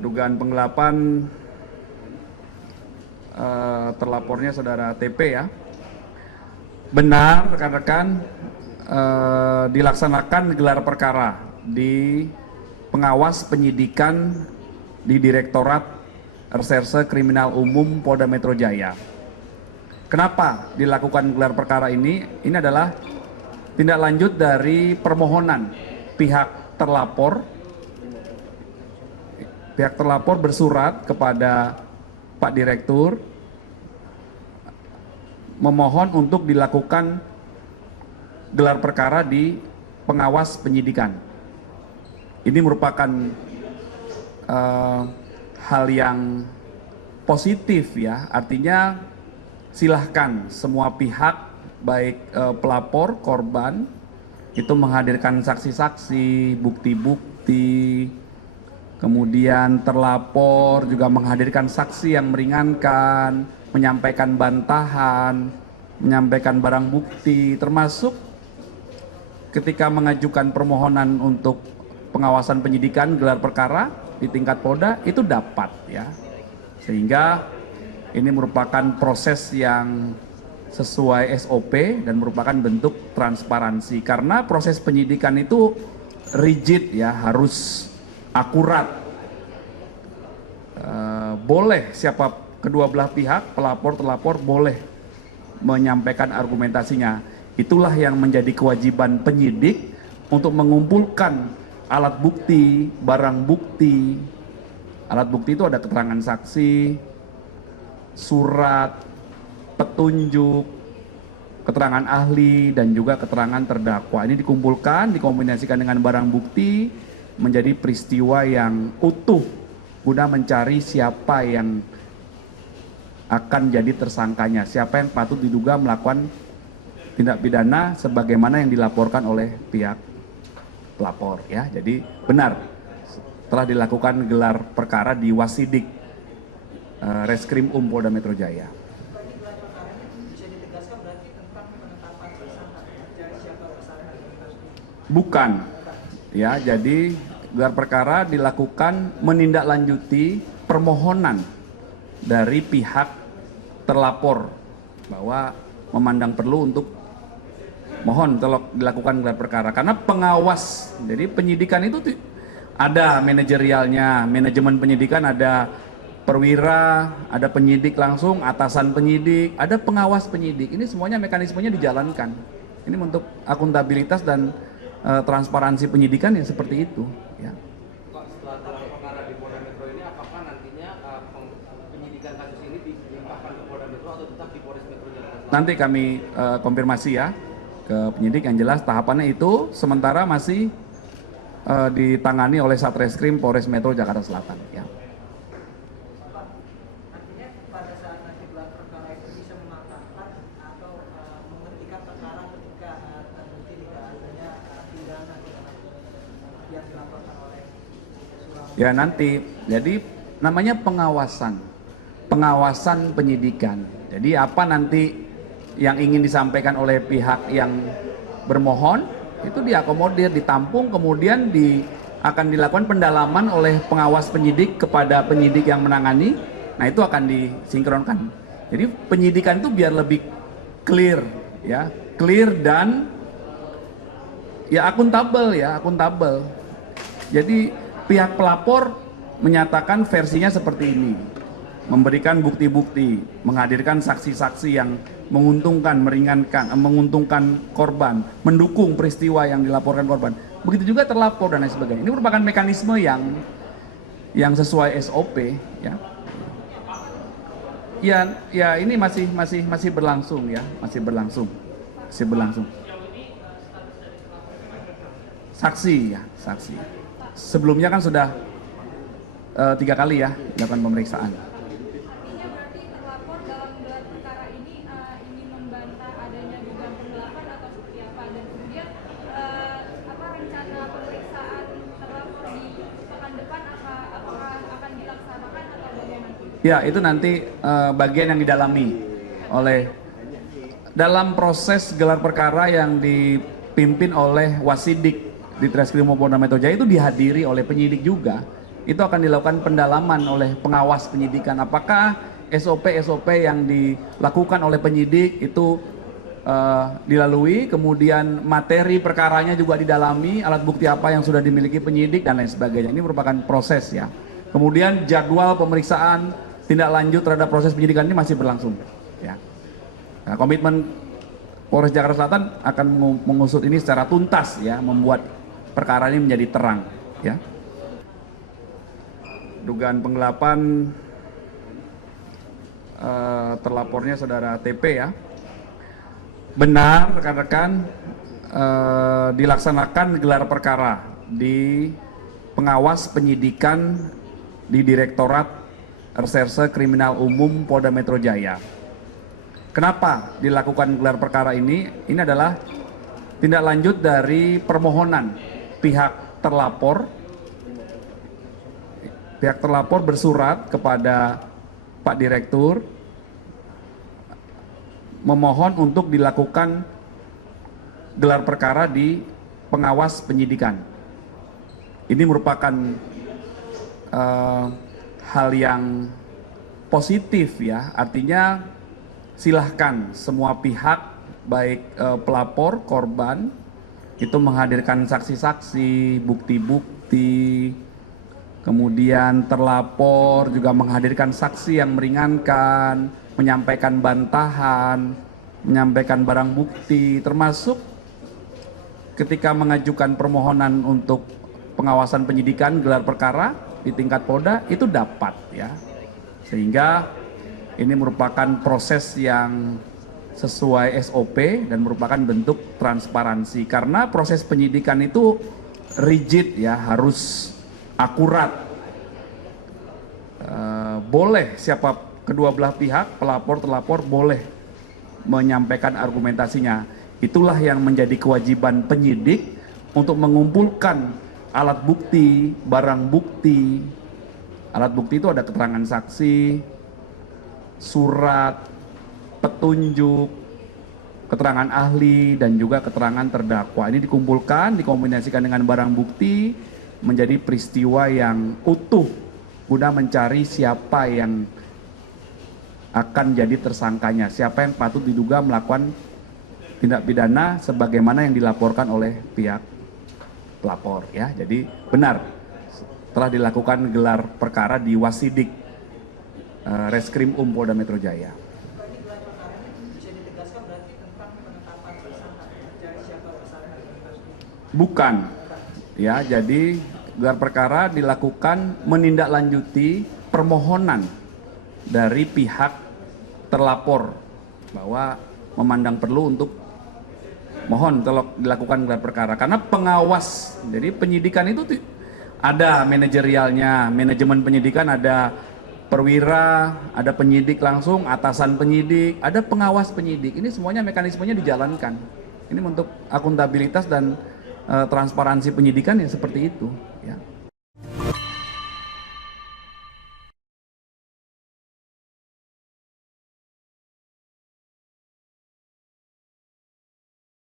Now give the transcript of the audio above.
dugaan penggelapan terlapornya saudara TP ya. Benar rekan-rekan, dilaksanakan gelar perkara di pengawas penyidikan di Direktorat Reserse Kriminal Umum Polda Metro Jaya. Kenapa dilakukan gelar perkara ini? Ini adalah tindak lanjut dari permohonan pihak terlapor. Pihak terlapor bersurat kepada Pak Direktur memohon untuk dilakukan gelar perkara di pengawas penyidikan. Ini merupakan hal yang positif ya, artinya silahkan semua pihak baik pelapor, korban itu menghadirkan saksi-saksi, bukti-bukti, kemudian terlapor juga menghadirkan saksi yang meringankan, menyampaikan bantahan, menyampaikan barang bukti, termasuk ketika mengajukan permohonan untuk pengawasan penyidikan gelar perkara di tingkat Polda itu dapat ya. Sehingga ini merupakan proses yang sesuai SOP dan merupakan bentuk transparansi karena proses penyidikan itu rigid ya, harus akurat. Boleh siapa kedua belah pihak, pelapor, terlapor boleh menyampaikan argumentasinya. Itulah yang menjadi kewajiban penyidik untuk mengumpulkan alat bukti, barang bukti. Alat bukti itu ada keterangan saksi, surat, petunjuk, keterangan ahli, dan juga keterangan terdakwa. Ini dikumpulkan, dikombinasikan dengan barang bukti menjadi peristiwa yang utuh guna mencari siapa yang akan jadi tersangkanya, siapa yang patut diduga melakukan tindak pidana sebagaimana yang dilaporkan oleh pihak pelapor ya. Jadi benar telah dilakukan gelar perkara di Wasidik Reskrim Polda Metro Jaya. Bukan ya, jadi gelar perkara dilakukan menindaklanjuti permohonan dari pihak terlapor bahwa memandang perlu untuk mohon tolong dilakukan gelar perkara karena pengawas. Jadi penyidikan itu ada manajerialnya, manajemen penyidikan ada perwira, ada penyidik langsung, atasan penyidik, ada pengawas penyidik. Ini semuanya mekanismenya dijalankan. Ini untuk akuntabilitas dan transparansi penyidikan yang seperti itu. Ya. Setelah gelar perkara di Polda Metro ini, apakah nantinya penyidikan kasus ini dilimpahkan ke Polda Metro atau tetap di Polres Metro Jakarta Selatan? Nanti kami konfirmasi ya ke penyidik. Yang jelas tahapannya itu sementara masih ditangani oleh Satreskrim Polres Metro Jakarta Selatan. Ya. Artinya pada saat nanti gelar perkara itu bisa mematahkan atau menghentikan perkara ketika terbukti tidak adanya pidana yang dilaporkan oleh Sulawesi. Ya nanti, jadi namanya pengawasan penyidikan. Jadi apa nanti yang ingin disampaikan oleh pihak yang bermohon itu diakomodir, ditampung, kemudian akan dilakukan pendalaman oleh pengawas penyidik kepada penyidik yang menangani. Nah itu akan disinkronkan. Jadi penyidikan itu biar lebih clear, ya, clear dan ya akuntabel ya, akuntabel. Jadi pihak pelapor menyatakan versinya seperti ini, memberikan bukti-bukti, menghadirkan saksi-saksi yang menguntungkan, meringankan, menguntungkan korban, mendukung peristiwa yang dilaporkan korban. Begitu juga terlapor dan lain sebagainya. Ini merupakan mekanisme yang sesuai SOP, ya. Ya ini masih berlangsung ya, masih berlangsung. Saksi ya, saksi. Sebelumnya kan sudah 3 kali ya dilakukan pemeriksaan. Artinya berarti terlapor dalam gelar perkara ini ingin membantah adanya dugaan penggelapan atau seperti apa, dan kemudian apa rencana pemeriksaan terlapor di pekan depan apakah akan dilaksanakan atau bagaimana? Ya itu nanti bagian yang didalami oleh dalam proses gelar perkara yang dipimpin oleh Wasidik di Treskrim Polda Metro Jaya itu dihadiri oleh penyidik juga. itu akan dilakukan pendalaman oleh pengawas penyidikan. Apakah SOP-SOP yang dilakukan oleh penyidik itu dilalui, kemudian materi perkaranya juga didalami, alat bukti apa yang sudah dimiliki penyidik dan lain sebagainya. Ini merupakan proses ya. Kemudian jadwal pemeriksaan tindak lanjut terhadap proses penyidikan ini masih berlangsung ya. Nah, komitmen Polres Jakarta Selatan akan mengusut ini secara tuntas ya, membuat perkara ini menjadi terang ya. Dugaan penggelapan terlapornya saudara TP ya. Benar rekan-rekan, dilaksanakan gelar perkara di pengawas penyidikan di Direktorat Reserse Kriminal Umum Polda Metro Jaya. Kenapa dilakukan gelar perkara ini? Ini adalah tindak lanjut dari permohonan pihak terlapor. Pihak terlapor bersurat kepada Pak Direktur memohon untuk dilakukan gelar perkara di pengawas penyidikan. Ini merupakan hal yang positif ya, artinya silahkan semua pihak baik pelapor, korban itu menghadirkan saksi-saksi, bukti-bukti, kemudian terlapor juga menghadirkan saksi yang meringankan, menyampaikan bantahan, menyampaikan barang bukti, termasuk ketika mengajukan permohonan untuk pengawasan penyidikan gelar perkara di tingkat Polda itu dapat ya. Sehingga ini merupakan proses yang sesuai SOP dan merupakan bentuk transparansi karena proses penyidikan itu rigid ya, harus akurat. Boleh siapa kedua belah pihak, pelapor, terlapor boleh menyampaikan argumentasinya. Itulah yang menjadi kewajiban penyidik untuk mengumpulkan alat bukti, barang bukti. Alat bukti itu ada keterangan saksi, surat, petunjuk, keterangan ahli, dan juga keterangan terdakwa. Ini dikumpulkan, dikombinasikan dengan barang bukti menjadi peristiwa yang utuh guna mencari siapa yang akan jadi tersangkanya, siapa yang patut diduga melakukan tindak pidana sebagaimana yang dilaporkan oleh pihak pelapor ya. Jadi benar telah dilakukan gelar perkara di Wasidik Reskrim Polda Metro Jaya. Ini gelar perkara ini bisa ditegaskan berarti tentang penetapan tersangka, mencari siapa tersangka dalam kasus ini? Bukan ya, jadi gelar perkara dilakukan menindaklanjuti permohonan dari pihak terlapor bahwa memandang perlu untuk mohon dilakukan gelar perkara karena pengawas, jadi penyidikan itu ada manajerialnya, manajemen penyidikan ada perwira, ada penyidik langsung, atasan penyidik, ada pengawas penyidik. Ini semuanya mekanismenya dijalankan. Ini untuk akuntabilitas dan transparansi penyidikan yang seperti itu.